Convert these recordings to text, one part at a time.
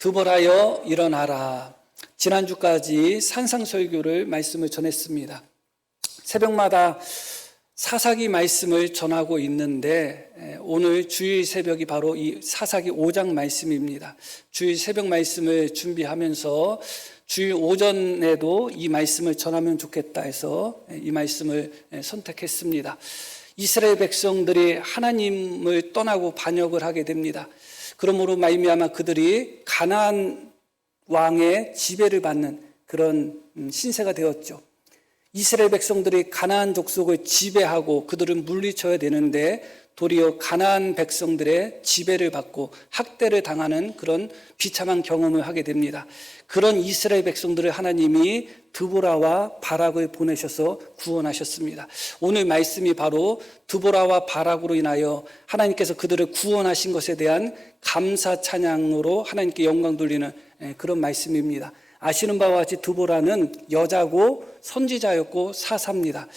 드보라여 일어나라. 지난주까지 산상설교를 말씀을 전했습니다. 새벽마다 사사기 말씀을 전하고 있는데 오늘 주일 새벽이 바로 이 사사기 5장 말씀입니다. 주일 새벽 말씀을 준비하면서 주일 오전에도 이 말씀을 전하면 좋겠다 해서 이 말씀을 선택했습니다. 이스라엘 백성들이 하나님을 떠나고 반역을 하게 됩니다. 그러므로 말미암아 그들이 가나안 왕의 지배를 받는 그런 신세가 되었죠. 이스라엘 백성들이 가나안 족속을 지배하고 그들을 물리쳐야 되는데 도리어 가나안 백성들의 지배를 받고 학대를 당하는 그런 비참한 경험을 하게 됩니다. 그런 이스라엘 백성들을 하나님이 드보라와 바락을 보내셔서 구원하셨습니다. 오늘 말씀이 바로 드보라와 바락으로 인하여 하나님께서 그들을 구원하신 것에 대한 감사 찬양으로 하나님께 영광 돌리는 그런 말씀입니다. 아시는 바와 같이 드보라는 여자고 선지자였고 사사입니다.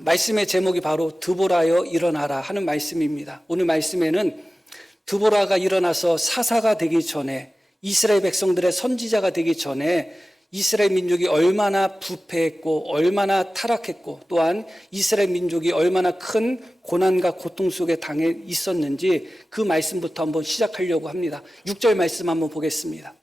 말씀의 제목이 바로 드보라여 일어나라 하는 말씀입니다. 오늘 말씀에는 드보라가 일어나서 사사가 되기 전에, 이스라엘 백성들의 선지자가 되기 전에 이스라엘 민족이 얼마나 부패했고 얼마나 타락했고 또한 이스라엘 민족이 얼마나 큰 고난과 고통 속에 당해 있었는지 그 말씀부터 한번 시작하려고 합니다. 6절 말씀 한번 보겠습니다.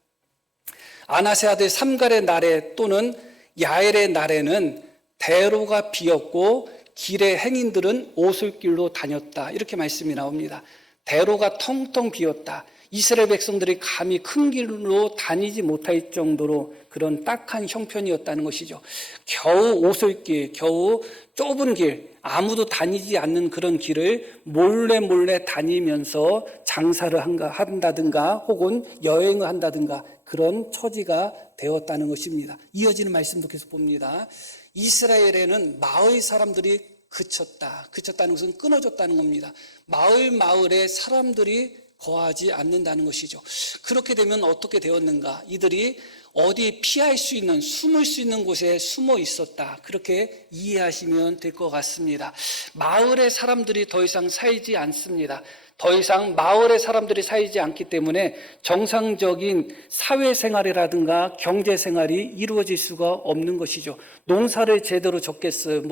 아나세 아들 삼갈의 날에 또는 야엘의 날에는 대로가 비었고 길의 행인들은 오솔길로 다녔다. 이렇게 말씀이 나옵니다. 대로가 텅텅 비었다. 이스라엘 백성들이 감히 큰 길로 다니지 못할 정도로 그런 딱한 형편이었다는 것이죠. 겨우 오솔길, 겨우 좁은 길, 아무도 다니지 않는 그런 길을 몰래 다니면서 장사를 한다든가 혹은 여행을 한다든가 그런 처지가 되었다는 것입니다. 이어지는 말씀도 계속 봅니다. 이스라엘에는 마을 사람들이 그쳤다는 것은 끊어졌다는 겁니다. 마을에 사람들이 거하지 않는다는 것이죠. 그렇게 되면 어떻게 되었는가? 이들이 어디 피할 수 있는, 숨을 수 있는 곳에 숨어 있었다. 그렇게 이해하시면 될 것 같습니다. 마을의 사람들이 더 이상 살지 않습니다. 더 이상 마을의 사람들이 살지 않기 때문에 정상적인 사회생활이라든가 경제생활이 이루어질 수가 없는 것이죠. 농사를 제대로 졌겠어요?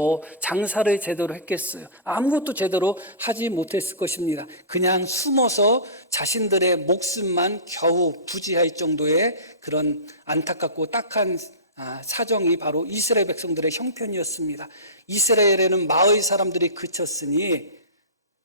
장사를 제대로 했겠어요? 아무것도 제대로 하지 못했을 것입니다. 그냥 숨어서 자신들의 목숨만 겨우 부지할 정도의 그런 안타깝고 딱한 사정이 바로 이스라엘 백성들의 형편이었습니다. 이스라엘에는 마을 사람들이 그쳤으니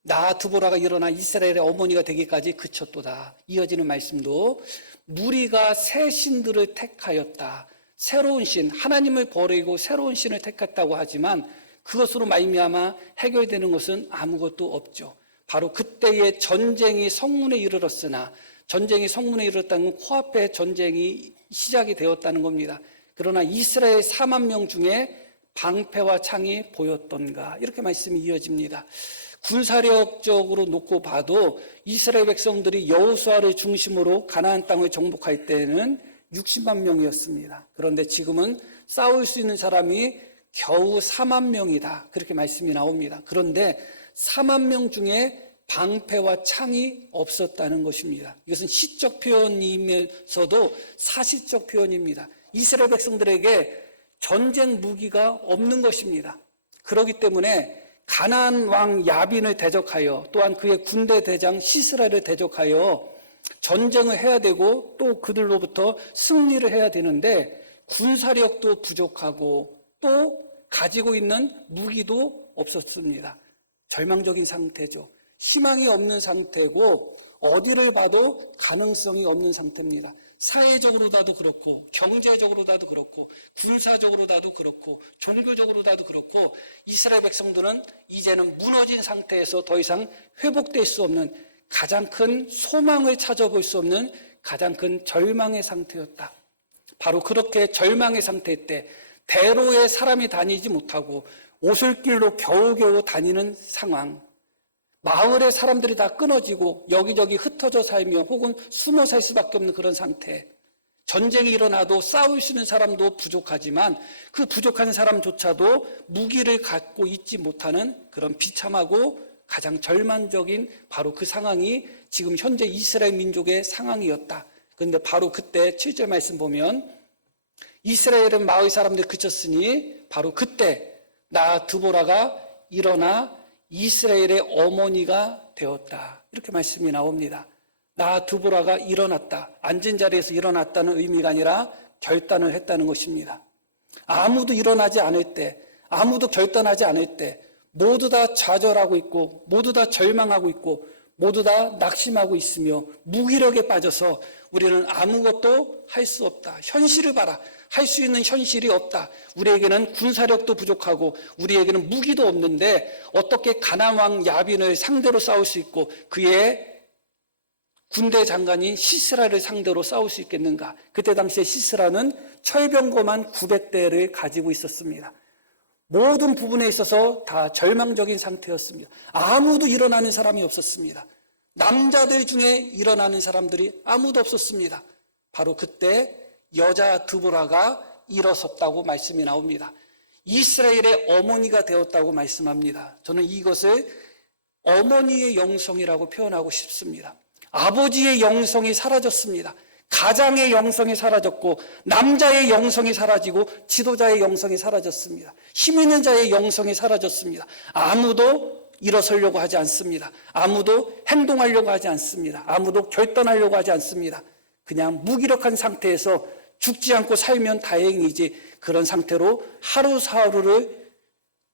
나 드보라가 일어나 이스라엘의 어머니가 되기까지 그쳤도다. 이어지는 말씀도 무리가 새 신들을 택하였다. 새로운 신, 하나님을 버리고 새로운 신을 택했다고 하지만 그것으로 말미암아 해결되는 것은 아무것도 없죠. 바로 그때의 전쟁이 성문에 이르렀으나 전쟁이 성문에 이르렀다는 건 코앞에 전쟁이 시작이 되었다는 겁니다. 그러나 이스라엘 4만 명 중에 방패와 창이 보였던가 이렇게 말씀이 이어집니다. 군사력적으로 놓고 봐도 이스라엘 백성들이 여호수아를 중심으로 가나안 땅을 정복할 때는 60만 명이었습니다. 그런데 지금은 싸울 수 있는 사람이 겨우 4만 명이다. 그렇게 말씀이 나옵니다. 그런데 4만 명 중에 방패와 창이 없었다는 것입니다. 이것은 시적 표현이면서도 사실적 표현입니다. 이스라엘 백성들에게 전쟁 무기가 없는 것입니다. 그렇기 때문에 가나안 왕 야빈을 대적하여 또한 그의 군대 대장 시스라를 대적하여 전쟁을 해야 되고 또 그들로부터 승리를 해야 되는데 군사력도 부족하고 또 가지고 있는 무기도 없었습니다. 절망적인 상태죠. 희망이 없는 상태고 어디를 봐도 가능성이 없는 상태입니다. 사회적으로 봐도 그렇고 경제적으로 봐도 그렇고 군사적으로 봐도 그렇고 종교적으로 봐도 그렇고 이스라엘 백성들은 이제는 무너진 상태에서 더 이상 회복될 수 없는 가장 큰 소망을 찾아볼 수 없는 가장 큰 절망의 상태였다. 바로 그렇게 절망의 상태 때 대로에 사람이 다니지 못하고 오솔길로 겨우겨우 다니는 상황, 마을의 사람들이 다 끊어지고 여기저기 흩어져 살며 혹은 숨어 살 수밖에 없는 그런 상태. 전쟁이 일어나도 싸울 수 있는 사람도 부족하지만 그 부족한 사람조차도 무기를 갖고 있지 못하는 그런 비참하고 가장 절망적인 바로 그 상황이 지금 현재 이스라엘 민족의 상황이었다. 그런데 바로 그때 7절 말씀 보면 이스라엘은 마을 사람들이 그쳤으니 바로 그때 나 드보라가 일어나 이스라엘의 어머니가 되었다. 이렇게 말씀이 나옵니다. 나 드보라가 일어났다. 앉은 자리에서 일어났다는 의미가 아니라 결단을 했다는 것입니다. 아무도 일어나지 않을 때, 아무도 결단하지 않을 때 모두 다 좌절하고 있고 모두 다 절망하고 있고 모두 다 낙심하고 있으며 무기력에 빠져서 우리는 아무것도 할 수 없다. 현실을 봐라. 할 수 있는 현실이 없다. 우리에게는 군사력도 부족하고 우리에게는 무기도 없는데 어떻게 가나안 왕 야빈을 상대로 싸울 수 있고 그의 군대 장관인 시스라를 상대로 싸울 수 있겠는가? 그때 당시에 시스라는 철병거만 900대를 가지고 있었습니다. 모든 부분에 있어서 다 절망적인 상태였습니다. 아무도 일어나는 사람이 없었습니다. 남자들 중에 일어나는 사람들이 아무도 없었습니다. 바로 그때 여자 드보라가 일어섰다고 말씀이 나옵니다. 이스라엘의 어머니가 되었다고 말씀합니다. 저는 이것을 어머니의 영성이라고 표현하고 싶습니다. 아버지의 영성이 사라졌습니다. 가장의 영성이 사라졌고 남자의 영성이 사라지고 지도자의 영성이 사라졌습니다. 힘 있는 자의 영성이 사라졌습니다. 아무도 일어서려고 하지 않습니다. 아무도 행동하려고 하지 않습니다. 아무도 결단하려고 하지 않습니다. 그냥 무기력한 상태에서 죽지 않고 살면 다행이지 그런 상태로 하루하루를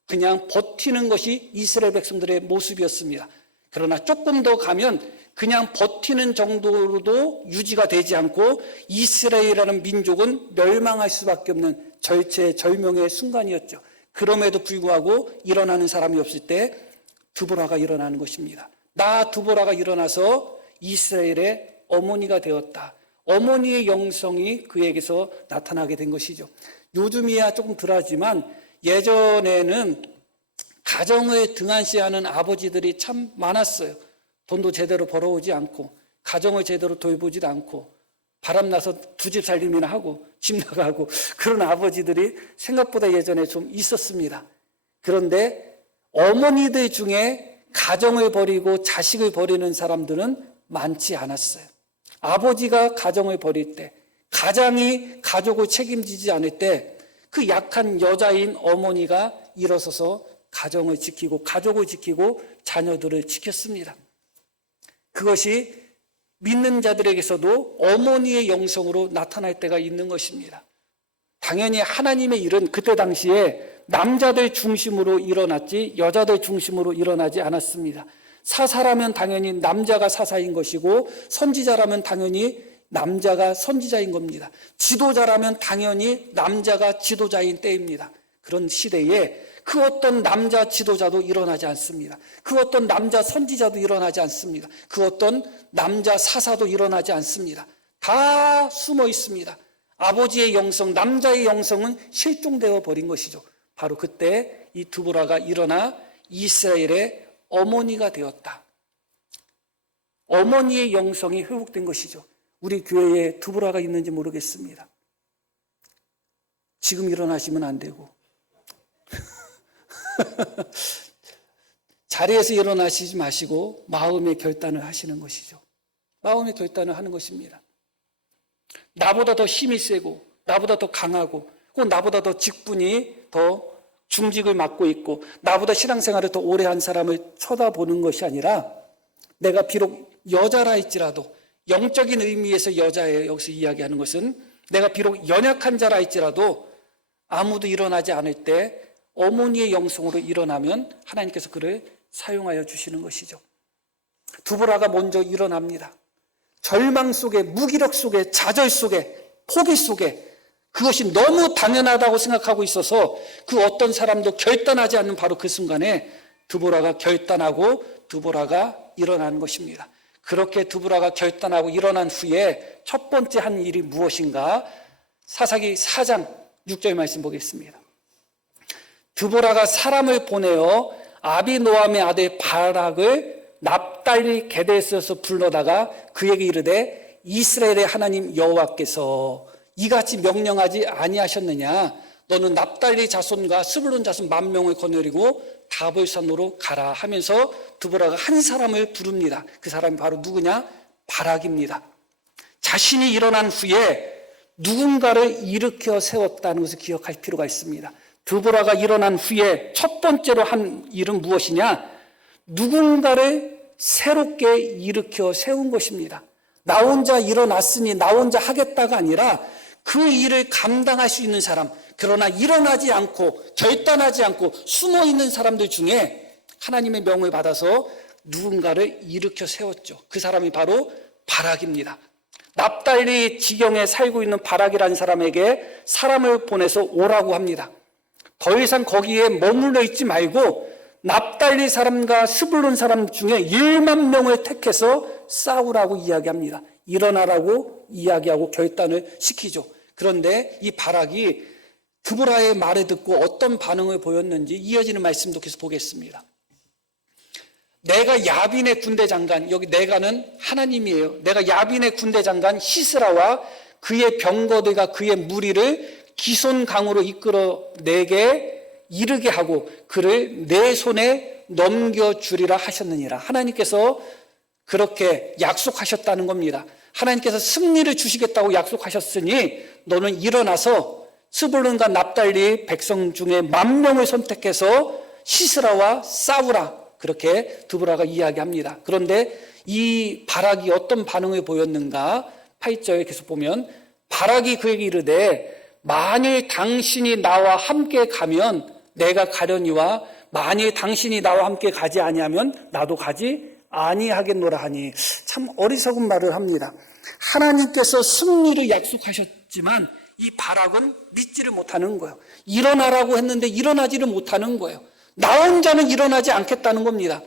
그냥 버티는 것이 이스라엘 백성들의 모습이었습니다. 그러나 조금 더 가면 그냥 버티는 정도로도 유지가 되지 않고 이스라엘이라는 민족은 멸망할 수밖에 없는 절체절명의 순간이었죠. 그럼에도 불구하고 일어나는 사람이 없을 때 드보라가 일어나는 것입니다. 나 드보라가 일어나서 이스라엘의 어머니가 되었다. 어머니의 영성이 그에게서 나타나게 된 것이죠. 요즘이야 조금 덜하지만 예전에는 가정을 등한시하는 아버지들이 참 많았어요. 돈도 제대로 벌어오지 않고 가정을 제대로 돌보지도 않고 바람나서 두 집 살림이나 하고 집 나가고 그런 아버지들이 생각보다 예전에 좀 있었습니다. 그런데 어머니들 중에 가정을 버리고 자식을 버리는 사람들은 많지 않았어요. 아버지가 가정을 버릴 때, 가장이 가족을 책임지지 않을 때 그 약한 여자인 어머니가 일어서서 가정을 지키고 가족을 지키고 자녀들을 지켰습니다. 그것이 믿는 자들에게서도 어머니의 영성으로 나타날 때가 있는 것입니다. 당연히 하나님의 일은 그때 당시에 남자들 중심으로 일어났지 여자들 중심으로 일어나지 않았습니다. 사사라면 당연히 남자가 사사인 것이고 선지자라면 당연히 남자가 선지자인 겁니다. 지도자라면 당연히 남자가 지도자인 때입니다. 그런 시대에 그 어떤 남자 지도자도 일어나지 않습니다. 그 어떤 남자 선지자도 일어나지 않습니다. 그 어떤 남자 사사도 일어나지 않습니다. 다 숨어 있습니다. 아버지의 영성, 남자의 영성은 실종되어 버린 것이죠. 바로 그때 이 드보라가 일어나 이스라엘의 어머니가 되었다. 어머니의 영성이 회복된 것이죠. 우리 교회에 드보라가 있는지 모르겠습니다. 지금 일어나시면 안 되고 자리에서 일어나시지 마시고 마음의 결단을 하시는 것이죠. 마음의 결단을 하는 것입니다. 나보다 더 힘이 세고 나보다 더 강하고 혹은 나보다 더 직분이 더 중직을 맡고 있고 나보다 신앙생활을 더 오래 한 사람을 쳐다보는 것이 아니라 내가 비록 여자라 할지라도 영적인 의미에서 여자예요. 여기서 이야기하는 것은 내가 비록 연약한 자라 할지라도 아무도 일어나지 않을 때 어머니의 영성으로 일어나면 하나님께서 그를 사용하여 주시는 것이죠. 드보라가 먼저 일어납니다. 절망 속에, 무기력 속에, 좌절 속에, 포기 속에 그것이 너무 당연하다고 생각하고 있어서 그 어떤 사람도 결단하지 않는 바로 그 순간에 드보라가 결단하고 드보라가 일어나는 것입니다. 그렇게 드보라가 결단하고 일어난 후에 첫 번째 한 일이 무엇인가? 사사기 4장 6절 말씀 보겠습니다. 드보라가 사람을 보내어 아비노함의 아들 바락을 납달리 게데스에서 불러다가 그에게 이르되 이스라엘의 하나님 여호와께서 이같이 명령하지 아니하셨느냐? 너는 납달리 자손과 스불론 자손 10,000명을 거느리고 다볼산으로 가라 하면서 드보라가 한 사람을 부릅니다. 그 사람이 바로 누구냐? 바락입니다. 자신이 일어난 후에 누군가를 일으켜 세웠다는 것을 기억할 필요가 있습니다. 드보라가 일어난 후에 첫 번째로 한 일은 무엇이냐? 누군가를 새롭게 일으켜 세운 것입니다. 나 혼자 일어났으니 나 혼자 하겠다가 아니라 그 일을 감당할 수 있는 사람, 그러나 일어나지 않고 결단하지 않고 숨어 있는 사람들 중에 하나님의 명을 받아서 누군가를 일으켜 세웠죠. 그 사람이 바로 바락입니다. 납달리 지경에 살고 있는 바락이라는 사람에게 사람을 보내서 오라고 합니다. 더 이상 거기에 머물러 있지 말고 납달리 사람과 스불론 사람 중에 1만 명을 택해서 싸우라고 이야기합니다. 일어나라고 이야기하고 결단을 시키죠. 그런데 이 바락이 드보라의 말을 듣고 어떤 반응을 보였는지 이어지는 말씀도 계속 보겠습니다. 내가 야빈의 군대 장관, 여기 내가는 하나님이에요. 내가 야빈의 군대 장관 시스라와 그의 병거들과 그의 무리를 기손 강으로 이끌어 내게 이르게 하고 그를 내 손에 넘겨주리라 하셨느니라. 하나님께서 그렇게 약속하셨다는 겁니다. 하나님께서 승리를 주시겠다고 약속하셨으니 너는 일어나서 스불론과 납달리 백성 중에 10,000명을 선택해서 시스라와 싸우라. 그렇게 드보라가 이야기합니다. 그런데 이 바락이 어떤 반응을 보였는가? 8절에 계속 보면 바락이 그에게 이르되 만일 당신이 나와 함께 가면 내가 가려니와 만일 당신이 나와 함께 가지 아니하면 나도 가지 아니하겠노라 하니. 참 어리석은 말을 합니다. 하나님께서 승리를 약속하셨지만 이 바락은 믿지를 못하는 거예요. 일어나라고 했는데 일어나지를 못하는 거예요. 나 혼자는 일어나지 않겠다는 겁니다.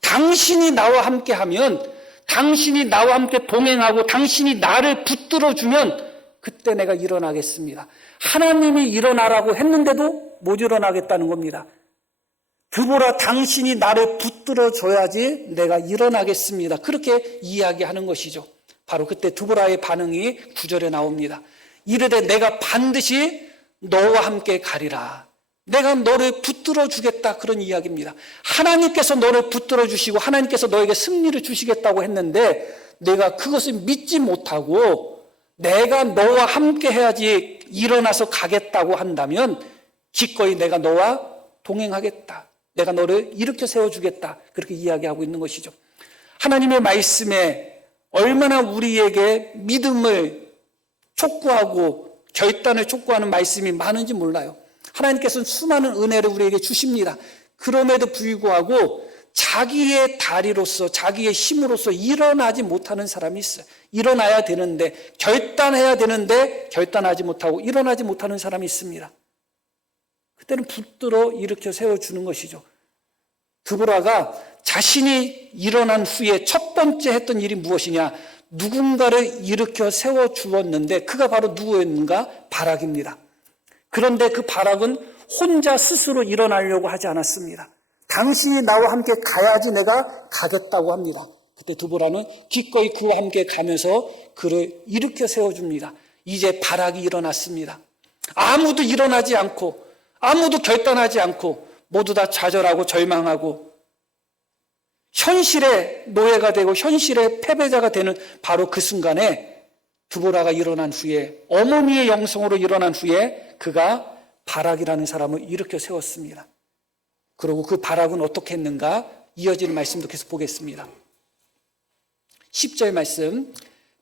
당신이 나와 함께 하면, 당신이 나와 함께 동행하고 당신이 나를 붙들어주면 그때 내가 일어나겠습니다. 하나님이 일어나라고 했는데도 못 일어나겠다는 겁니다. 드보라, 당신이 나를 붙들어줘야지 내가 일어나겠습니다. 그렇게 이야기하는 것이죠. 바로 그때 드보라의 반응이 9절에 나옵니다. 이르되 내가 반드시 너와 함께 가리라. 내가 너를 붙들어 주겠다. 그런 이야기입니다. 하나님께서 너를 붙들어 주시고 하나님께서 너에게 승리를 주시겠다고 했는데 내가 그것을 믿지 못하고 내가 너와 함께 해야지 일어나서 가겠다고 한다면 기꺼이 내가 너와 동행하겠다. 내가 너를 일으켜 세워주겠다. 그렇게 이야기하고 있는 것이죠. 하나님의 말씀에 얼마나 우리에게 믿음을 촉구하고 결단을 촉구하는 말씀이 많은지 몰라요. 하나님께서는 수많은 은혜를 우리에게 주십니다. 그럼에도 불구하고 자기의 다리로서 자기의 힘으로서 일어나지 못하는 사람이 있어요. 일어나야 되는데 결단해야 되는데 결단하지 못하고 일어나지 못하는 사람이 있습니다. 그때는 붙들어 일으켜 세워주는 것이죠. 드보라가 자신이 일어난 후에 첫 번째 했던 일이 무엇이냐? 누군가를 일으켜 세워주었는데 그가 바로 누구였는가? 바락입니다. 그런데 그 바락은 혼자 스스로 일어나려고 하지 않았습니다. 당신이 나와 함께 가야지 내가 가겠다고 합니다. 그때 드보라는 기꺼이 그와 함께 가면서 그를 일으켜 세워줍니다. 이제 바락이 일어났습니다. 아무도 일어나지 않고 아무도 결단하지 않고 모두 다 좌절하고 절망하고 현실의 노예가 되고 현실의 패배자가 되는 바로 그 순간에 드보라가 일어난 후에 어머니의 영성으로 일어난 후에 그가 바락이라는 사람을 일으켜 세웠습니다. 그리고 그 바락은 어떻게 했는가? 이어지는 말씀도 계속 보겠습니다. 10절 말씀.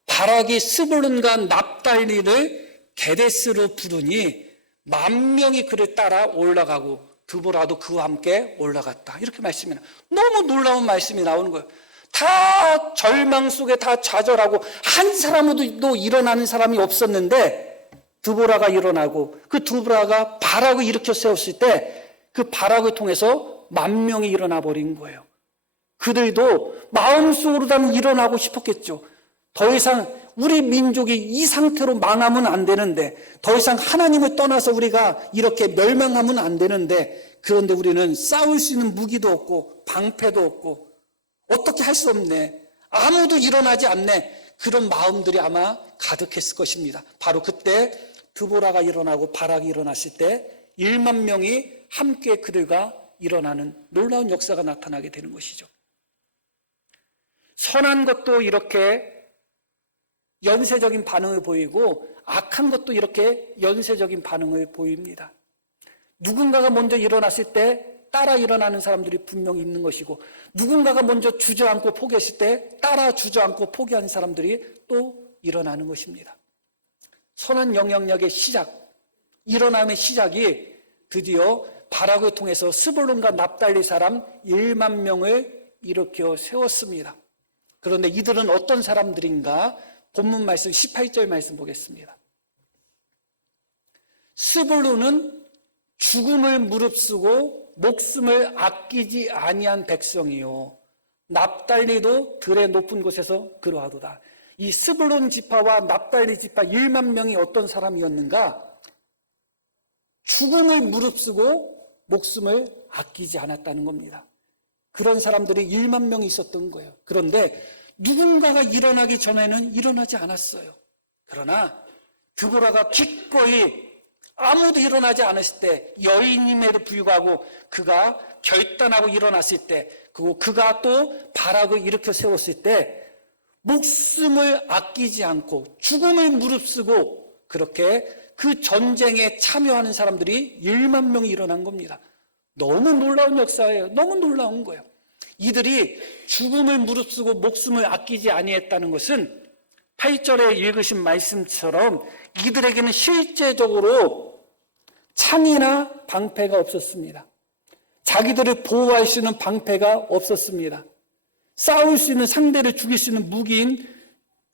바락이 스불론과 납달리를 게데스로 부르니 10,000명이 그를 따라 올라가고 드보라도 그와 함께 올라갔다. 이렇게 말씀이 너무 놀라운 말씀이 나오는 거예요. 다 절망 속에 다 좌절하고 한 사람도 일어나는 사람이 없었는데 드보라가 일어나고 그 드보라가 바락을 일으켜 세웠을 때 그 바락을 통해서 10,000명이 일어나 버린 거예요. 그들도 마음속으로는 일어나고 싶었겠죠. 더 이상 우리 민족이 이 상태로 망하면 안 되는데, 더 이상 하나님을 떠나서 우리가 이렇게 멸망하면 안 되는데, 그런데 우리는 싸울 수 있는 무기도 없고 방패도 없고 어떻게 할 수 없네, 아무도 일어나지 않네, 그런 마음들이 아마 가득했을 것입니다. 바로 그때 드보라가 일어나고 바락이 일어났을 때 10,000명이 함께 그들과 일어나는 놀라운 역사가 나타나게 되는 것이죠. 선한 것도 이렇게 연쇄적인 반응을 보이고 악한 것도 이렇게 연쇄적인 반응을 보입니다. 누군가가 먼저 일어났을 때 따라 일어나는 사람들이 분명히 있는 것이고, 누군가가 먼저 주저앉고 포기했을 때 따라 주저앉고 포기하는 사람들이 또 일어나는 것입니다. 선한 영향력의 시작, 일어남의 시작이 드디어 바락을 통해서 스불론과 납달리 사람 1만 명을 일으켜 세웠습니다. 그런데 이들은 어떤 사람들인가? 본문 말씀 18절 말씀 보겠습니다. 스불론은 죽음을 무릅쓰고 목숨을 아끼지 아니한 백성이요, 납달리도 들의 높은 곳에서 그러하도다. 이 스불론 지파와 납달리 지파 1만 명이 어떤 사람이었는가? 죽음을 무릅쓰고 목숨을 아끼지 않았다는 겁니다. 그런 사람들이 1만 명이 있었던 거예요. 그런데 누군가가 일어나기 전에는 일어나지 않았어요. 그러나 드보라가 기꺼이 아무도 일어나지 않았을 때, 여인임에도 불구하고 그가 결단하고 일어났을 때, 그리고 그가 또 바락을 일으켜 세웠을 때 목숨을 아끼지 않고 죽음을 무릅쓰고 그렇게 그 전쟁에 참여하는 사람들이 1만 명이 일어난 겁니다. 너무 놀라운 역사예요. 너무 놀라운 거예요. 이들이 죽음을 무릅쓰고 목숨을 아끼지 아니했다는 것은 8절에 읽으신 말씀처럼 이들에게는 실제적으로 창이나 방패가 없었습니다. 자기들을 보호할 수 있는 방패가 없었습니다. 싸울 수 있는, 상대를 죽일 수 있는 무기인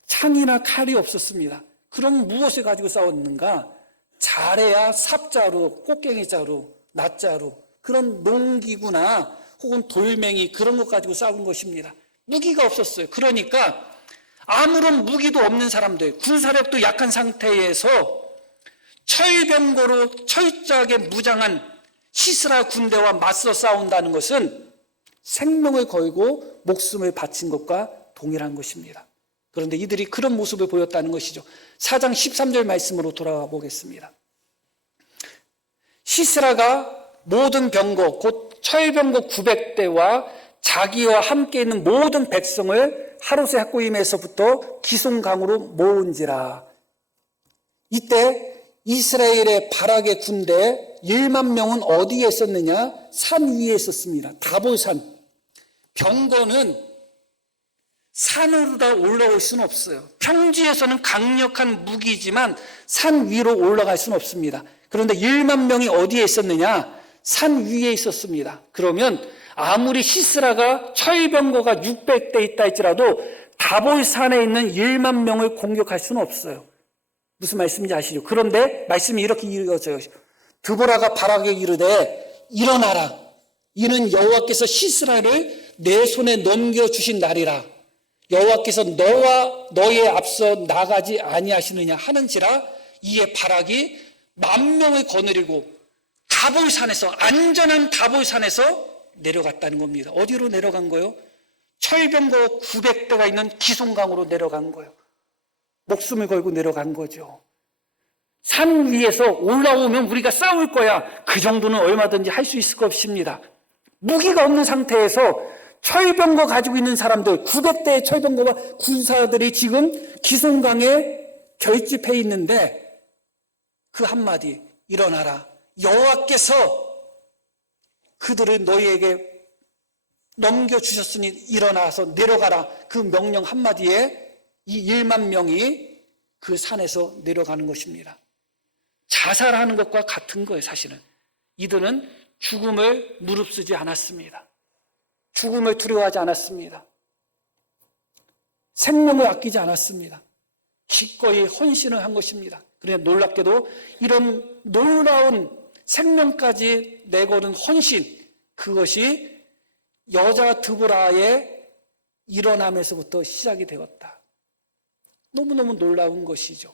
창이나 칼이 없었습니다. 그럼 무엇을 가지고 싸웠는가? 자레야 삽자루, 꽃갱이자루, 낫자루, 그런 농기구나 혹은 돌멩이, 그런 것 가지고 싸운 것입니다. 무기가 없었어요. 그러니까 아무런 무기도 없는 사람들, 군사력도 약한 상태에서 철병거로 철저하게 무장한 시스라 군대와 맞서 싸운다는 것은 생명을 걸고 목숨을 바친 것과 동일한 것입니다. 그런데 이들이 그런 모습을 보였다는 것이죠. 4장 13절 말씀으로 돌아가 보겠습니다. 시스라가 모든 병거, 곧 철병거 900대와 자기와 함께 있는 모든 백성을 하루세 학고임에서부터 기송강으로 모은지라. 이때 이스라엘의 바락의 군대 1만 명은 어디에 있었느냐? 산 위에 있었습니다. 다볼산. 병거는 산으로 다 올라올 수는 없어요. 평지에서는 강력한 무기지만 산 위로 올라갈 수는 없습니다. 그런데 1만 명이 어디에 있었느냐? 산 위에 있었습니다. 그러면 아무리 시스라가 철병거가 600대 있다 할지라도 다볼산에 있는 1만 명을 공격할 수는 없어요. 무슨 말씀인지 아시죠? 그런데 말씀이 이렇게 이루어져요. 드보라가 바락에 이르되 일어나라. 이는 여호와께서 시스라를 내 손에 넘겨주신 날이라. 여호와께서 너와 너의 앞서 나가지 아니하시느냐 하는지라. 이에 바락이 10,000명을 거느리고 다볼산에서, 안전한 다볼산에서 내려갔다는 겁니다. 어디로 내려간 거예요? 철병거 900대가 있는 기송강으로 내려간 거예요. 목숨을 걸고 내려간 거죠. 산 위에서 올라오면 우리가 싸울 거야. 그 정도는 얼마든지 할 수 있을 것입니다. 무기가 없는 상태에서 철병거 가지고 있는 사람들, 900대의 철병거와 군사들이 지금 기송강에 결집해 있는데 그 한마디, 일어나라. 여호와께서 그들을 너희에게 넘겨주셨으니 일어나서 내려가라. 그 명령 한마디에 이 1만 명이 그 산에서 내려가는 것입니다. 자살하는 것과 같은 거예요. 사실은 이들은 죽음을 무릅쓰지 않았습니다. 죽음을 두려워하지 않았습니다. 생명을 아끼지 않았습니다. 기꺼이 헌신을 한 것입니다. 그런데 놀랍게도 이런 놀라운 생명까지 내거는 헌신, 그것이 여자 드보라의 일어남에서부터 시작이 되었다. 너무너무 놀라운 것이죠.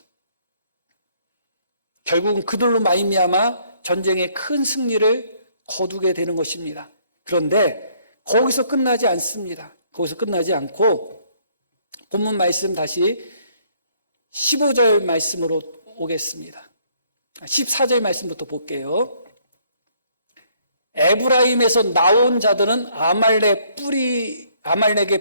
결국은 그들로 말미암아 전쟁의 큰 승리를 거두게 되는 것입니다. 그런데 거기서 끝나지 않습니다. 거기서 끝나지 않고 본문 말씀 다시 15절 말씀으로 오겠습니다. 14절 말씀부터 볼게요. 에브라임에서 나온 자들은 아말렉의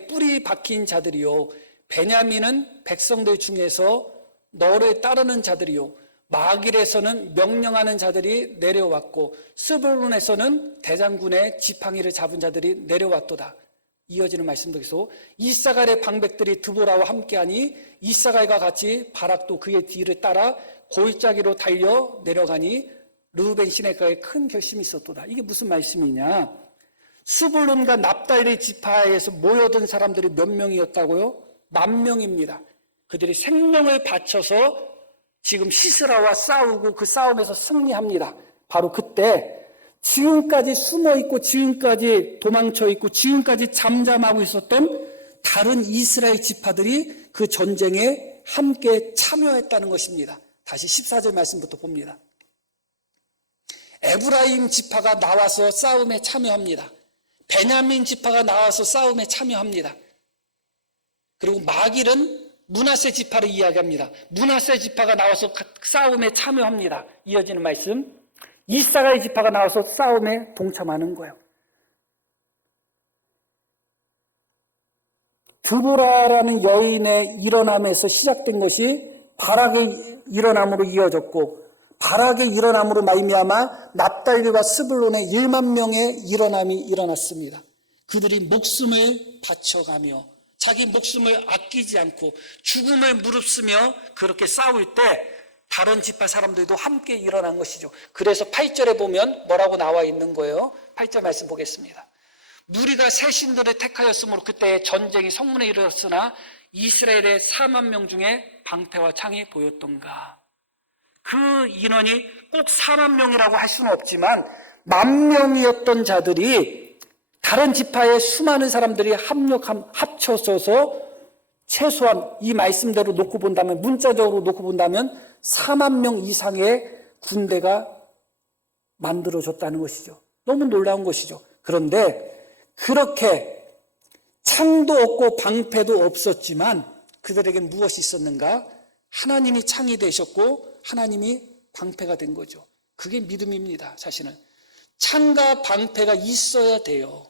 뿌리 박힌 자들이요 베냐민은 백성들 중에서 너를 따르는 자들이요, 마길에서는 명령하는 자들이 내려왔고 스불론에서는 대장군의 지팡이를 잡은 자들이 내려왔도다. 이어지는 말씀도 계속 이사갈의 방백들이 드보라와 함께하니 이사갈과 같이 바락도 그의 뒤를 따라 골짜기로 달려 내려가니 르우벤 시내가에 큰 결심이 있었도다. 이게 무슨 말씀이냐? 스불론과 납달리 지파에서 모여든 사람들이 몇 명이었다고요? 10,000명입니다. 그들이 생명을 바쳐서 지금 시스라와 싸우고 그 싸움에서 승리합니다. 바로 그때 지금까지 숨어있고 지금까지 도망쳐있고 지금까지 잠잠하고 있었던 다른 이스라엘 지파들이 그 전쟁에 함께 참여했다는 것입니다. 다시 14절 말씀부터 봅니다. 에브라임 지파가 나와서 싸움에 참여합니다. 베냐민 지파가 나와서 싸움에 참여합니다. 그리고 마길은 므낫세 지파를 이야기합니다. 므낫세 지파가 나와서 싸움에 참여합니다. 이어지는 말씀, 이사갈 지파가 나와서 싸움에 동참하는 거예요. 드보라라는 여인의 일어남에서 시작된 것이 바락의 일어남으로 이어졌고, 바락의 일어남으로 말미암아 납달리와 스불론의 10,000명의 일어남이 일어났습니다. 그들이 목숨을 바쳐가며 자기 목숨을 아끼지 않고 죽음을 무릅쓰며 그렇게 싸울 때 다른 지파 사람들도 함께 일어난 것이죠. 그래서 8절에 보면 뭐라고 나와 있는 거예요? 8절 말씀 보겠습니다. 무리가 새 신들을 택하였으므로 그때 전쟁이 성문에 이르렀으나 이스라엘의 40,000명 중에 방패와 창이 보였던가. 그 인원이 꼭 40,000명이라고 할 수는 없지만 10,000명이었던 자들이 다른 지파의 수많은 사람들이 합쳐서서 최소한 이 말씀대로 놓고 본다면, 문자적으로 놓고 본다면 40,000명 이상의 군대가 만들어졌다는 것이죠. 너무 놀라운 것이죠. 그런데 그렇게 창도 없고 방패도 없었지만 그들에겐 무엇이 있었는가? 하나님이 창이 되셨고 하나님이 방패가 된 거죠. 그게 믿음입니다. 사실은 창과 방패가 있어야 돼요.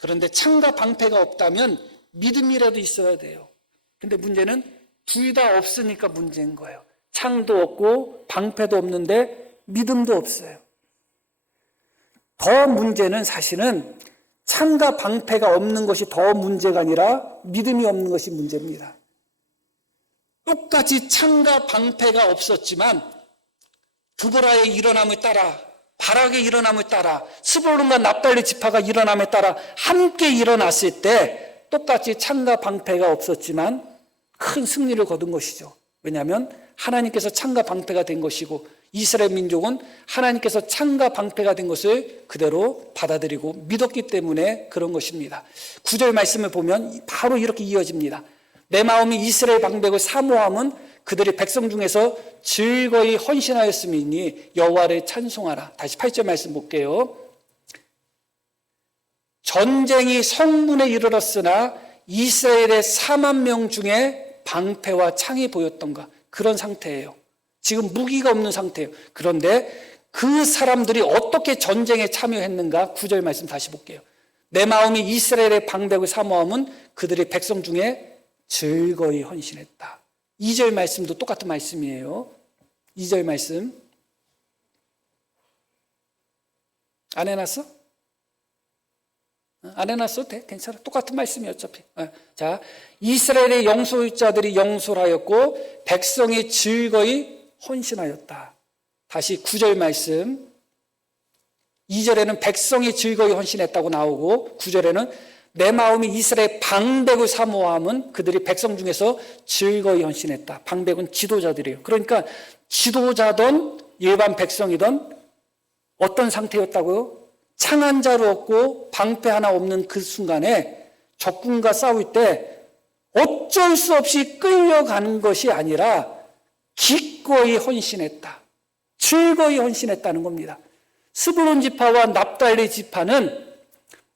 그런데 창과 방패가 없다면 믿음이라도 있어야 돼요. 근데 문제는 둘 다 없으니까 문제인 거예요. 창도 없고 방패도 없는데 믿음도 없어요. 더 문제는 사실은 창과 방패가 없는 것이 더 문제가 아니라 믿음이 없는 것이 문제입니다. 똑같이 창과 방패가 없었지만 드보라의 일어남을 따라, 바락의 일어남을 따라, 스불론과 납달리 지파가 일어남에 따라 함께 일어났을 때 똑같이 창과 방패가 없었지만 큰 승리를 거둔 것이죠. 왜냐하면 하나님께서 창과 방패가 된 것이고 이스라엘 민족은 하나님께서 창과 방패가 된 것을 그대로 받아들이고 믿었기 때문에 그런 것입니다. 9절 말씀을 보면 바로 이렇게 이어집니다. 내 마음이 이스라엘 방백을 사모함은 그들이 백성 중에서 즐거이 헌신하였음이니 여호와를 찬송하라. 다시 8절 말씀 볼게요. 전쟁이 성문에 이르렀으나 이스라엘의 40,000명 중에 방패와 창이 보였던가. 그런 상태예요. 지금 무기가 없는 상태예요. 그런데 그 사람들이 어떻게 전쟁에 참여했는가? 9절 말씀 다시 볼게요. 내 마음이 이스라엘의 방백을 사모함은 그들이 백성 중에 즐거이 헌신했다. 2절 말씀도 똑같은 말씀이에요. 2절 말씀 안 해놨어? 안 해놨어도 돼. 괜찮아. 똑같은 말씀이 어차피. 자, 이스라엘의 영솔자들이 영솔하였고 백성이 즐거이 헌신하였다. 다시 9절 말씀. 2절에는 백성이 즐거이 헌신했다고 나오고 9절에는 내 마음이 이스라엘 방백을 사모함은 그들이 백성 중에서 즐거이 헌신했다. 방백은 지도자들이에요. 그러니까 지도자든 일반 백성이든 어떤 상태였다고요? 창 한 자루 없고 방패 하나 없는 그 순간에 적군과 싸울 때 어쩔 수 없이 끌려가는 것이 아니라 기꺼이 헌신했다. 즐거이 헌신했다는 겁니다. 스불론 지파와 납달리 지파는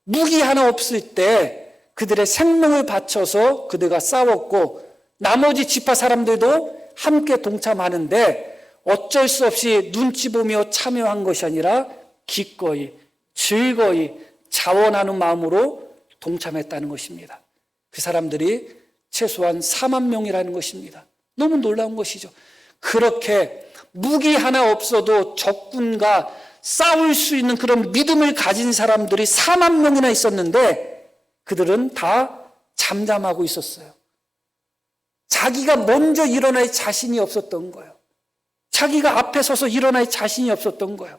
무기 하나 없을 때 그들의 생명을 바쳐서 그들과 싸웠고 나머지 지파 사람들도 함께 동참하는데 어쩔 수 없이 눈치 보며 참여한 것이 아니라 기꺼이 즐거이 자원하는 마음으로 동참했다는 것입니다. 그 사람들이 최소한 4만 명이라는 것입니다. 너무 놀라운 것이죠. 그렇게 무기 하나 없어도 적군과 싸울 수 있는 그런 믿음을 가진 사람들이 4만 명이나 있었는데 그들은 다 잠잠하고 있었어요. 자기가 먼저 일어날 자신이 없었던 거예요. 자기가 앞에 서서 일어날 자신이 없었던 거예요.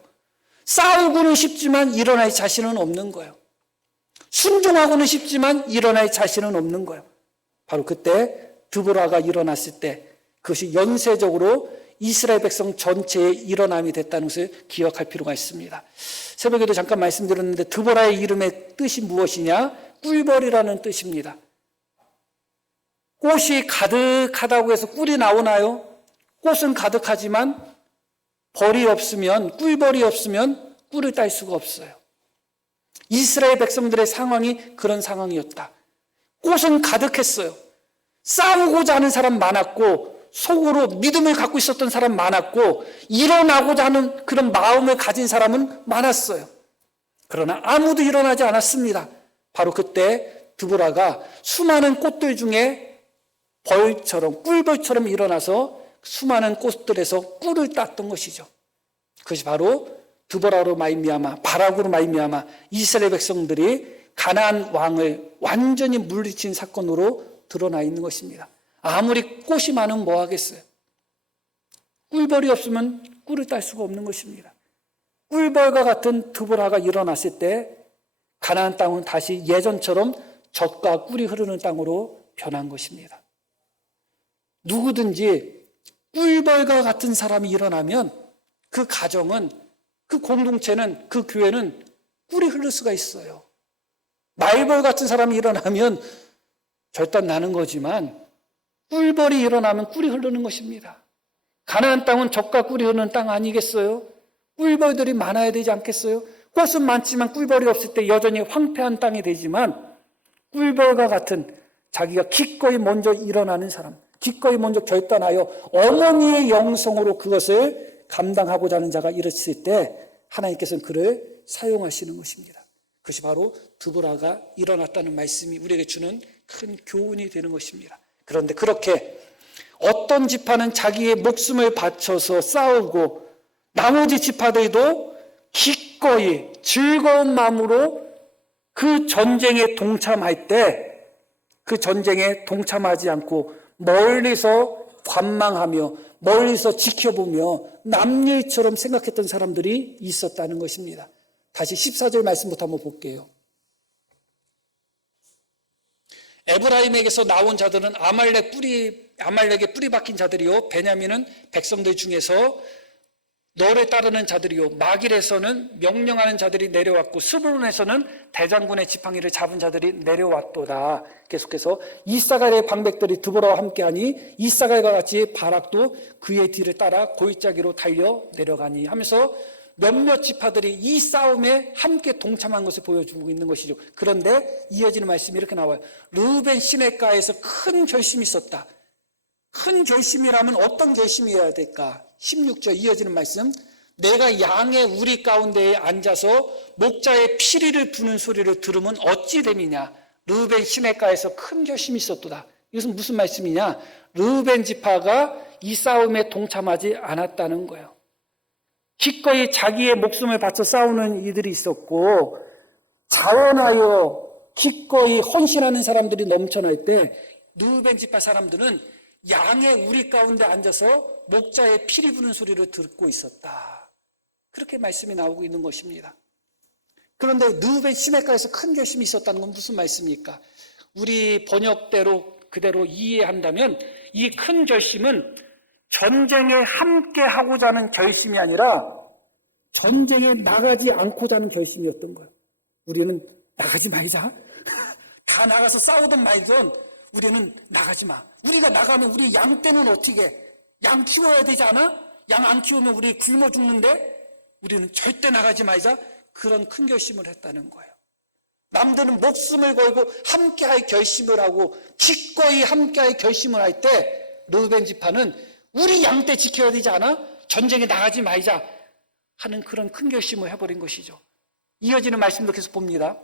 싸우고는 싶지만 일어날 자신은 없는 거예요. 순종하고는 싶지만 일어날 자신은 없는 거예요. 바로 그때 드보라가 일어났을 때 그것이 연쇄적으로 이스라엘 백성 전체의 일어남이 됐다는 것을 기억할 필요가 있습니다. 새벽에도 잠깐 말씀드렸는데 드보라의 이름의 뜻이 무엇이냐? 꿀벌이라는 뜻입니다. 꽃이 가득하다고 해서 꿀이 나오나요? 꽃은 가득하지만 벌이 없으면, 꿀벌이 없으면 꿀을 딸 수가 없어요. 이스라엘 백성들의 상황이 그런 상황이었다. 꽃은 가득했어요. 싸우고자 하는 사람 많았고 속으로 믿음을 갖고 있었던 사람 많았고 일어나고자 하는 그런 마음을 가진 사람은 많았어요. 그러나 아무도 일어나지 않았습니다. 바로 그때 드보라가 수많은 꽃들 중에 벌처럼 꿀벌처럼 일어나서 수많은 꽃들에서 꿀을 땄던 것이죠. 그것이 바로 드보라로 말미암아 바락으로 말미암아 이스라엘 백성들이 가나안 왕을 완전히 물리친 사건으로 드러나 있는 것입니다. 아무리 꽃이 많으면 뭐 하겠어요? 꿀벌이 없으면 꿀을 딸 수가 없는 것입니다. 꿀벌과 같은 드보라가 일어났을 때 가나안 땅은 다시 예전처럼 젖과 꿀이 흐르는 땅으로 변한 것입니다. 누구든지 꿀벌과 같은 사람이 일어나면 그 가정은, 그 공동체는, 그 교회는 꿀이 흐를 수가 있어요. 말벌 같은 사람이 일어나면 절단 나는 거지만 꿀벌이 일어나면 꿀이 흐르는 것입니다. 가나안 땅은 젖과 꿀이 흐르는 땅 아니겠어요? 꿀벌들이 많아야 되지 않겠어요? 꽃은 많지만 꿀벌이 없을 때 여전히 황폐한 땅이 되지만 꿀벌과 같은 자기가 기꺼이 먼저 일어나는 사람, 기꺼이 먼저 결단하여 어머니의 영성으로 그것을 감당하고자 하는 자가 일었을 때 하나님께서는 그를 사용하시는 것입니다. 그것이 바로 드보라가 일어났다는 말씀이 우리에게 주는 큰 교훈이 되는 것입니다. 그런데 그렇게 어떤 지파는 자기의 목숨을 바쳐서 싸우고 나머지 지파들도 기꺼이 즐거운 마음으로 그 전쟁에 동참할 때 그 전쟁에 동참하지 않고 멀리서 관망하며 멀리서 지켜보며 남일처럼 생각했던 사람들이 있었다는 것입니다. 다시 14절 말씀부터 한번 볼게요. 에브라임에게서 나온 자들은 아말렉의 뿌리 박힌 자들이요 베냐민은 백성들 중에서 너를 따르는 자들이요 마길에서는 명령하는 자들이 내려왔고 스불론에서는 대장군의 지팡이를 잡은 자들이 내려왔도다. 계속해서 이사갈의 방백들이 드보라와 함께하니 이사갈과 같이 바락도 그의 뒤를 따라 골짜기로 달려 내려가니 하면서 몇몇 지파들이 이 싸움에 함께 동참한 것을 보여주고 있는 것이죠. 그런데 이어지는 말씀이 이렇게 나와요. 르우벤 시내가에서 큰 결심이 있었다. 큰 결심이라면 어떤 결심이어야 될까? 16절 이어지는 말씀. 내가 양의 우리 가운데에 앉아서 목자의 피리를 부는 소리를 들으면 어찌 됨이냐. 르우벤 시내가에서 큰 결심이 있었도다. 이것은 무슨 말씀이냐? 르우벤 지파가 이 싸움에 동참하지 않았다는 거예요. 기꺼이 자기의 목숨을 바쳐 싸우는 이들이 있었고 자원하여 기꺼이 헌신하는 사람들이 넘쳐날 때 르우벤 지파 사람들은 양의 우리 가운데 앉아서 목자의 피리 부는 소리를 듣고 있었다. 그렇게 말씀이 나오고 있는 것입니다. 그런데 르우벤 시내가에서 큰 결심이 있었다는 건 무슨 말씀입니까? 우리 번역대로 그대로 이해한다면 이 큰 결심은 전쟁에 함께 하고자 하는 결심이 아니라 전쟁에 나가지 않고자 하는 결심이었던 거예요. 우리는 나가지 말자. 다 나가서 싸우든 말든 우리는 나가지 마. 우리가 나가면 우리 양 떼는 어떻게 해? 양 키워야 되지 않아? 양 안 키우면 우리 굶어 죽는데 우리는 절대 나가지 말자. 그런 큰 결심을 했다는 거예요. 남들은 목숨을 걸고 함께할 결심을 하고 기꺼이 함께할 결심을 할 때 르우벤 지파는 우리 양떼 지켜야 되지 않아? 전쟁에 나가지 말자 하는 그런 큰 결심을 해버린 것이죠. 이어지는 말씀도 계속 봅니다.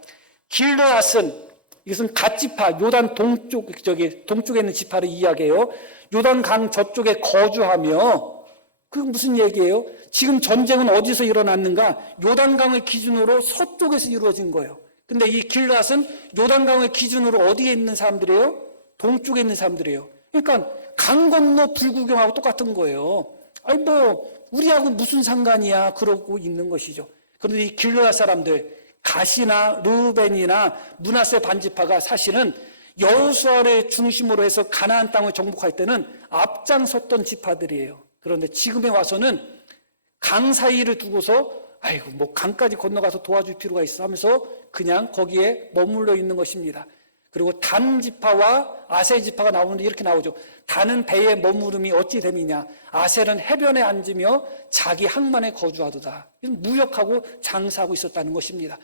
길르앗은 이것은 갓지파, 요단 동쪽에 있는 지파를 이야기해요. 요단강 저쪽에 거주하며, 그게 무슨 얘기예요? 지금 전쟁은 어디서 일어났는가? 요단강을 기준으로 서쪽에서 이루어진 거예요. 근데 이 길앗은 요단강을 기준으로 어디에 있는 사람들이에요? 동쪽에 있는 사람들이에요. 그러니까 강 건너 불구경하고 똑같은 거예요. 아니 우리하고 무슨 상관이야? 그러고 있는 것이죠. 그런데 이 길앗 사람들, 갓이나 르우벤이나 므낫세 반지파가 사실은 여호수아를 중심으로 해서 가나안 땅을 정복할 때는 앞장섰던 지파들이에요. 그런데 지금에 와서는 강 사이를 두고서 아이고 강까지 건너가서 도와줄 필요가 있어 하면서 그냥 거기에 머물러 있는 것입니다. 그리고 단 지파와 아세 지파가 나오는데 이렇게 나오죠. 단은 배에 머무름이 어찌 됨이냐, 아셀은 해변에 앉으며 자기 항만에 거주하도다. 무역하고 장사하고 있었다는 것입니다.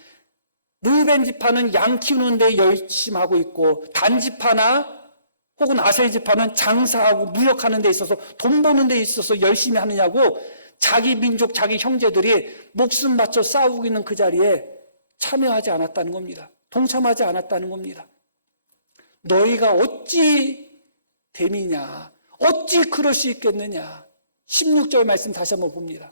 르우벤 지파는 양 키우는 데 열심히 하고 있고, 단 지파나 혹은 아세 지파는 장사하고 무역하는 데 있어서 돈 버는 데 있어서 열심히 하느냐고 자기 민족, 자기 형제들이 목숨 바쳐 싸우고 있는 그 자리에 참여하지 않았다는 겁니다. 동참하지 않았다는 겁니다. 너희가 어찌 됨이냐, 어찌 그럴 수 있겠느냐. 16절 말씀 다시 한번 봅니다.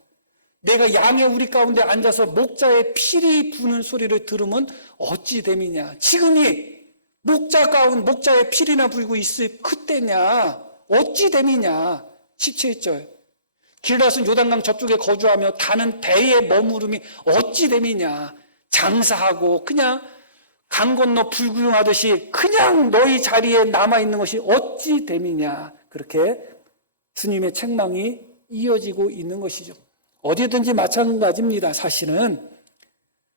내가 양의 우리 가운데 앉아서 목자의 피리 부는 소리를 들으면 어찌 됨이냐. 지금이 목자의 피리나 불고 있을 그때냐, 어찌 됨이냐. 17절 길앗은 요단강 저쪽에 거주하며 다는 배에 머무름이 어찌 됨이냐. 장사하고 그냥 강 건너 불구경하듯이 그냥 너희 자리에 남아있는 것이 어찌 됨이냐. 그렇게 주님의 책망이 이어지고 있는 것이죠. 어디든지 마찬가지입니다. 사실은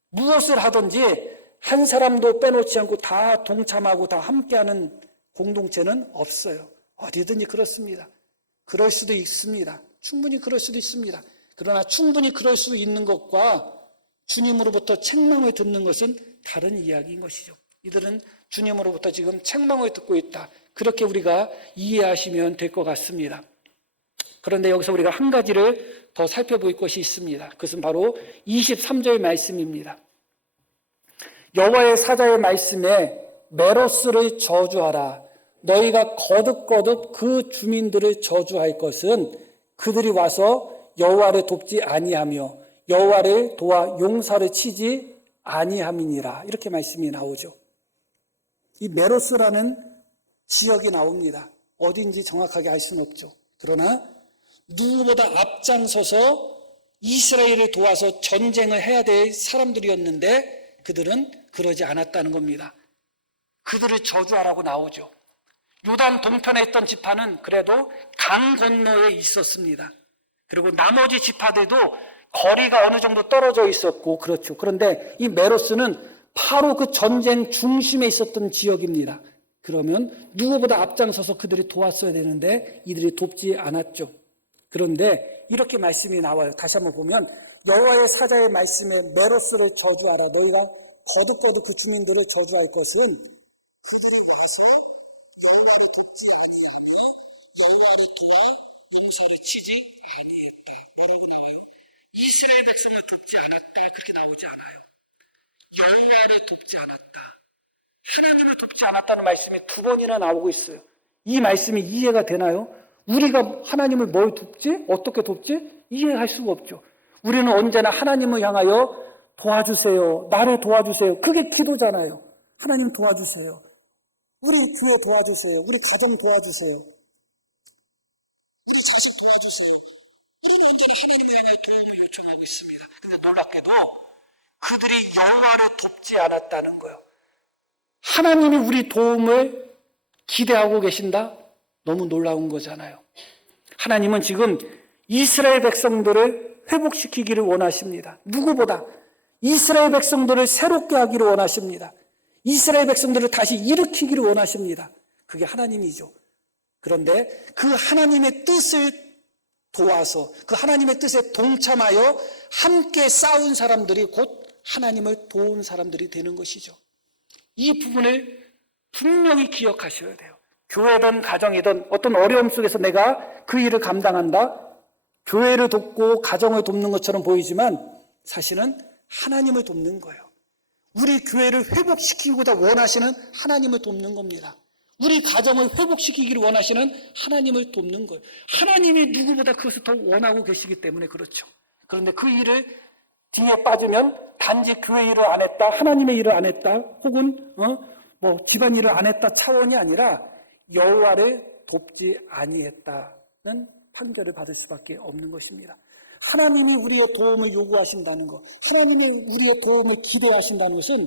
무엇을 하든지 한 사람도 빼놓지 않고 다 동참하고 다 함께하는 공동체는 없어요. 어디든지 그렇습니다. 그럴 수도 있습니다. 충분히 그럴 수도 있습니다. 그러나 충분히 그럴 수 있는 것과 주님으로부터 책망을 듣는 것은 다른 이야기인 것이죠. 이들은 주님으로부터 지금 책망을 듣고 있다. 그렇게 우리가 이해하시면 될 것 같습니다. 그런데 여기서 우리가 한 가지를 더 살펴볼 것이 있습니다. 그것은 바로 23절 말씀입니다. 여호와의 사자의 말씀에 메로스를 저주하라. 너희가 거듭거듭 그 주민들을 저주할 것은 그들이 와서 여호와를 돕지 아니하며 여호와를 도와 용사를 치지 아니함이니라. 이렇게 말씀이 나오죠. 이 메로스라는 지역이 나옵니다. 어딘지 정확하게 알 수는 없죠. 그러나 누구보다 앞장서서 이스라엘을 도와서 전쟁을 해야 될 사람들이었는데 그들은 그러지 않았다는 겁니다. 그들을 저주하라고 나오죠. 요단 동편에 있던 지파는 그래도 강 건너에 있었습니다. 그리고 나머지 지파들도 거리가 어느 정도 떨어져 있었고 그렇죠. 그런데 이 메로스는 바로 그 전쟁 중심에 있었던 지역입니다. 그러면 누구보다 앞장서서 그들이 도왔어야 되는데 이들이 돕지 않았죠. 그런데 이렇게 말씀이 나와요. 다시 한번 보면 여호와의 사자의 말씀에 메로스를 저주하라. 너희가 거듭거듭 그 주민들을 저주할 것은 그들이 와서 여호와를 돕지 아니하며 여호와를 도와 용사를 치지 아니했다. 뭐라고 나와요? 이스라엘 백성을 돕지 않았다. 그렇게 나오지 않아요. 여호와를 돕지 않았다. 하나님을 돕지 않았다는 말씀이 두 번이나 나오고 있어요. 이 말씀이 이해가 되나요? 우리가 하나님을 뭘 돕지? 어떻게 돕지? 이해할 수가 없죠. 우리는 언제나 하나님을 향하여 도와주세요. 나를 도와주세요. 그게 기도잖아요. 하나님 도와주세요. 우리 교회 도와주세요. 우리 가정 도와주세요. 우리 자식 도와주세요. 우리는 언제나 하나님을 향하여 도움을 요청하고 있습니다. 근데 놀랍게도 그들이 여호와를 돕지 않았다는 거예요. 하나님이 우리 도움을 기대하고 계신다? 너무 놀라운 거잖아요. 하나님은 지금 이스라엘 백성들을 회복시키기를 원하십니다. 누구보다 이스라엘 백성들을 새롭게 하기를 원하십니다. 이스라엘 백성들을 다시 일으키기를 원하십니다. 그게 하나님이죠. 그런데 그 하나님의 뜻을 도와서 그 하나님의 뜻에 동참하여 함께 싸운 사람들이 곧 하나님을 도운 사람들이 되는 것이죠. 이 부분을 분명히 기억하셔야 돼요. 교회든 가정이든 어떤 어려움 속에서 내가 그 일을 감당한다. 교회를 돕고 가정을 돕는 것처럼 보이지만 사실은 하나님을 돕는 거예요. 우리 교회를 회복시키고자 원하시는 하나님을 돕는 겁니다. 우리 가정을 회복시키기를 원하시는 하나님을 돕는 거예요. 하나님이 누구보다 그것을 더 원하고 계시기 때문에 그렇죠. 그런데 그 일을 뒤에 빠지면 단지 교회 일을 안 했다, 하나님의 일을 안 했다, 혹은 집안 일을 안 했다 차원이 아니라 여호와를 돕지 아니했다는 판결을 받을 수밖에 없는 것입니다. 하나님이 우리의 도움을 요구하신다는 것, 하나님이 우리의 도움을 기대하신다는 것은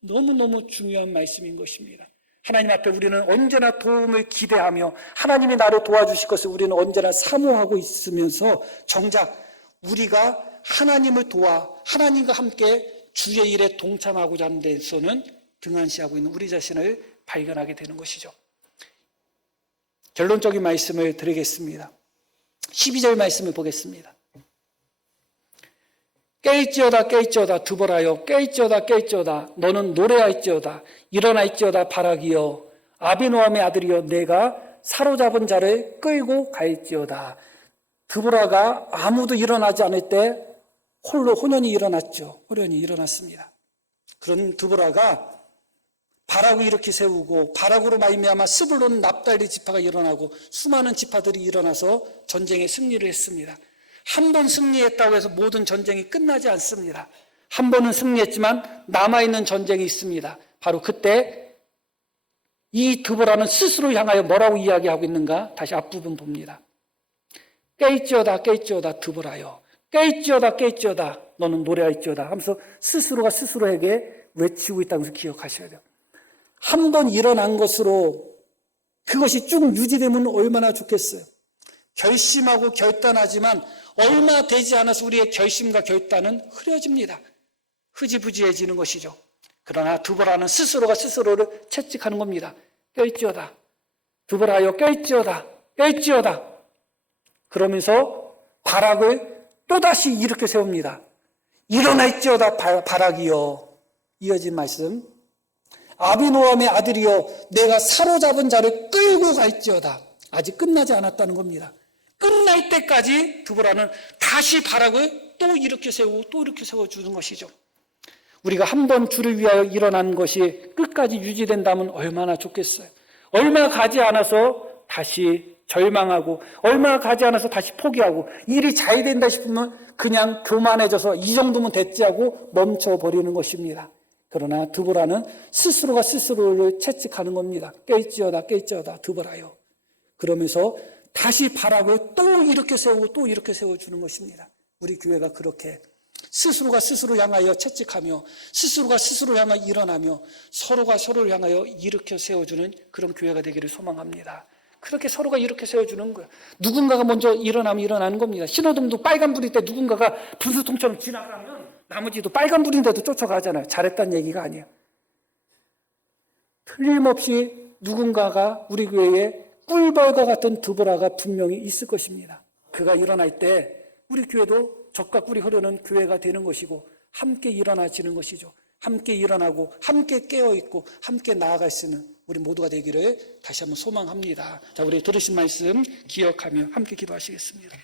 너무너무 중요한 말씀인 것입니다. 하나님 앞에 우리는 언제나 도움을 기대하며 하나님이 나를 도와주실 것을 우리는 언제나 사모하고 있으면서 정작 우리가 하나님을 도와 하나님과 함께 주의 일에 동참하고자 하는 데서는 등한시하고 있는 우리 자신을 발견하게 되는 것이죠. 결론적인 말씀을 드리겠습니다. 12절 말씀을 보겠습니다. 깨일지어다 깨일지어다 드보라여 깨일지어다 깨일지어다 너는 노래할지어다 일어날지어다 바라기여 아비노함의 아들이여 내가 사로잡은 자를 끌고 갈지어다. 드보라가 아무도 일어나지 않을 때 홀로 혼연히 일어났죠. 혼연히 일어났습니다. 그런 드보라가 바락을 일으켜 세우고 바락으로 말미암아 스불론 납달리 지파가 일어나고 수많은 지파들이 일어나서 전쟁에 승리를 했습니다. 한 번 승리했다고 해서 모든 전쟁이 끝나지 않습니다. 한 번은 승리했지만 남아있는 전쟁이 있습니다. 바로 그때 이 드보라는 스스로 향하여 뭐라고 이야기하고 있는가? 다시 앞부분 봅니다. 깨일지어다 깨일지어다 드보라여 깨일지어다 깨일지어다 너는 노래할지어다 하면서 스스로가 스스로에게 외치고 있다는 것을 기억하셔야 돼요. 한 번 일어난 것으로 그것이 쭉 유지되면 얼마나 좋겠어요. 결심하고 결단하지만 얼마 되지 않아서 우리의 결심과 결단은 흐려집니다. 흐지부지해지는 것이죠. 그러나 드보라는 스스로가 스스로를 채찍하는 겁니다. 깨일지어다 드보라여 깨일지어다 깨일지어다 그러면서 바락을 또다시 일으켜 세웁니다. 일어날지어다 바락이여. 이어진 말씀 아비노함의 아들이여 내가 사로잡은 자를 끌고 갈지어다. 아직 끝나지 않았다는 겁니다. 끝날 때까지 드보라는 다시 바락을 또 일으켜 세우고 또 일으켜 세워주는 것이죠. 우리가 한 번 주를 위하여 일어난 것이 끝까지 유지된다면 얼마나 좋겠어요. 얼마 가지 않아서 다시 절망하고 얼마 가지 않아서 다시 포기하고 일이 잘 된다 싶으면 그냥 교만해져서 이 정도면 됐지 하고 멈춰버리는 것입니다. 그러나 드보라는 스스로가 스스로를 채찍하는 겁니다. 깨일지어다 깨일지어다 드보라요. 그러면서 다시 바락을 또 이렇게 세우고 또 이렇게 세워주는 것입니다. 우리 교회가 그렇게 스스로가 스스로 향하여 채찍하며 스스로가 스스로 향하여 일어나며 서로가 서로를 향하여 일으켜 세워주는 그런 교회가 되기를 소망합니다. 그렇게 서로가 이렇게 세워주는 거예요. 누군가가 먼저 일어나면 일어나는 겁니다. 신호등도 빨간불일 때 누군가가 분수통처럼 지나가면 나머지도 빨간불인데도 쫓아가잖아요. 잘했다는 얘기가 아니에요. 틀림없이 누군가가 우리 교회에 꿀벌과 같은 드보라가 분명히 있을 것입니다. 그가 일어날 때 우리 교회도 젖과 꿀이 흐르는 교회가 되는 것이고 함께 일어나지는 것이죠. 함께 일어나고 함께 깨어있고 함께 나아갈 수 있는 우리 모두가 되기를 다시 한번 소망합니다. 자, 우리 들으신 말씀 기억하며 함께 기도하시겠습니다.